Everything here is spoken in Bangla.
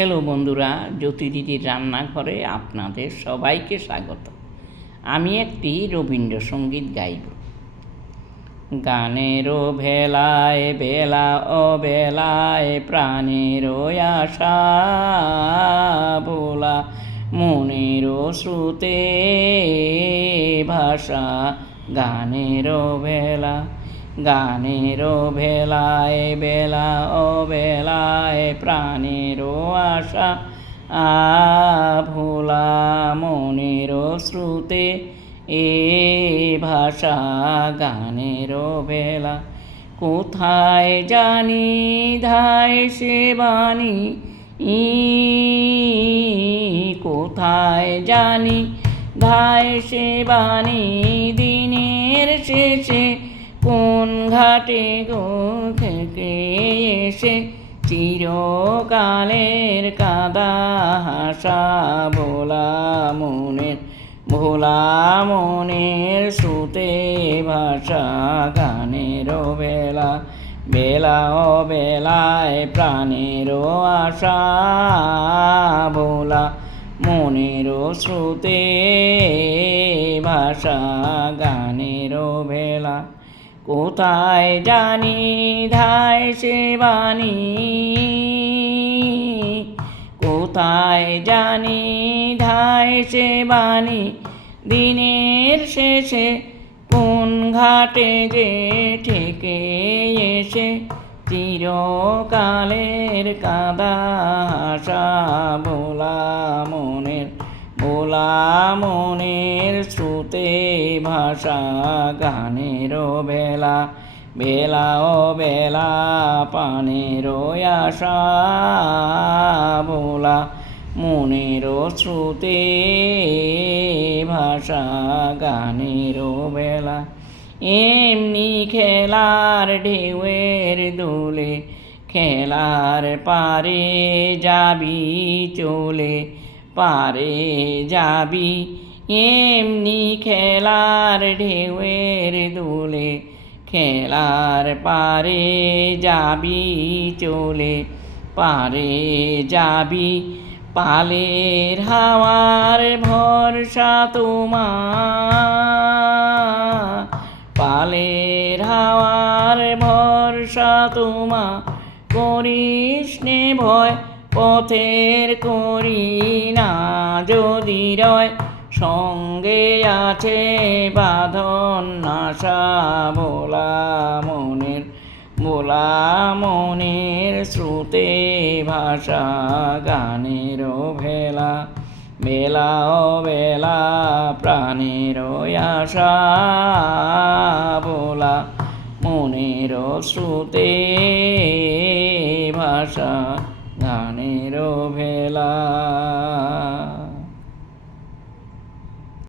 হ্যালো বন্ধুরা, জ্যোতি দিদির রান্নাঘরে আপনাদের সবাইকে স্বাগত। আমি একটি রবীন্দ্রসঙ্গীত গাইব। গানেরও ভেলায় বেলা অবেলায় প্রাণেরও আশা ভোলা, মনেরও শ্রুতে ভাষা গানেরও ভেলা। গানেরও ভেলায় বেলা অবেলায় প্রাণেরও আশা ভোলা, মনেরও শ্রুতে এ ভাষা গানেরও ভেলা। কোথায় জানি ধায় সে বাণী, কোথায় জানি ধায় সে বাণী, দিনের শেষে কোন ঘাটে গো থেকে এসে চিরকালের কাদা হাসা ভোলা মনের শ্রুতে ভাষা গানেরও ভেলা। বেলা ও বেলায় প্রাণেরও আশা ভোলা, মনেরও শ্রুতে ভাষা গানেরও ভেলা। কোথায় জানি ধায় সে বাণী, কোথায় জানি ধায় সে বাণী, দিনের শেষে কোন ঘাটে যে ঠেকে এসে চিরকালের কাদা হাসা ভোলা মনের শ্রুতে ভাষা গানেরও ভেলা। বেলা ও বেলা প্রাণেরও আশা ভোলা, মনেরও শ্রুতে ভাষা গানেরও ভেলা। এমনি খেলার ঢেউয়ের দোলে খেলার পারে যাবি চলে, পারে যাবি এমনি খেলার ঢেউয়ের দোলে খেলার পারে যাবি চলে, পারে যাবি পালের হাওয়ার ভরসা তোমার, পালের হাওয়ার ভরসা তোমার, করিস নে ভয় পথের করি না যদি রয়, সঙ্গে আছে বাঁধন আশা ভোলা মনের শ্রুতে ভাষা গানেরও ভেলা। বেলা ও বেলা প্রাণেরও আশা ভোলা, মনেরও শ্রুতে ভাষা গানেরও ভেলা।